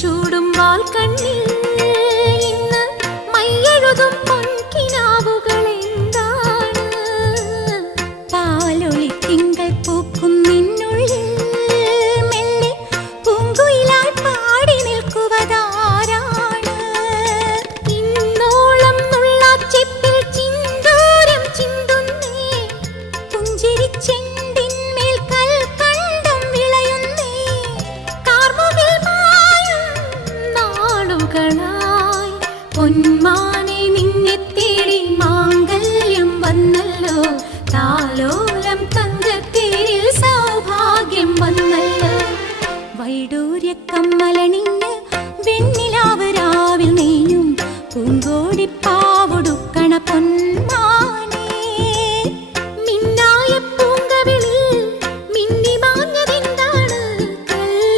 ചൂടും വാൽ കണ്ണിൽ ഇന്ന് മയ്യെഴുതും പൊൻകിനാവുകൾ എന്താണ്? പാലൊളി തിങ്കൾ പൂക്കും നിന്നുള്ളിൽ മെല്ലെ പൂങ്കുയിലായി പാടി നിൽക്കുവതാരാണ്? ഇന്നോളം നുള്ളാച്ചെപ്പിൽ ചിന്തൂരം ചിന്തുന്നേ, പുഞ്ചിരിച്ചെണ്ടിന്മേൽ കൽക്കണ്ടം വിളയുന്നേ, കാർമുകിൽ മായും നാളുകളായി പൊന്മാനെ നിന്നെ തേടി മാംഗല്യം വന്നല്ലോ, താലോലം തങ്കത്തേരിൽ സൗഭാഗ്യം വന്നല്ലോ. വൈഡൂര്യ കമ്മലണിഞ്ഞ് വെണ്ണിലാവ് രാവിൽ നെയ്യും പൂങ്കോടിപ്പാ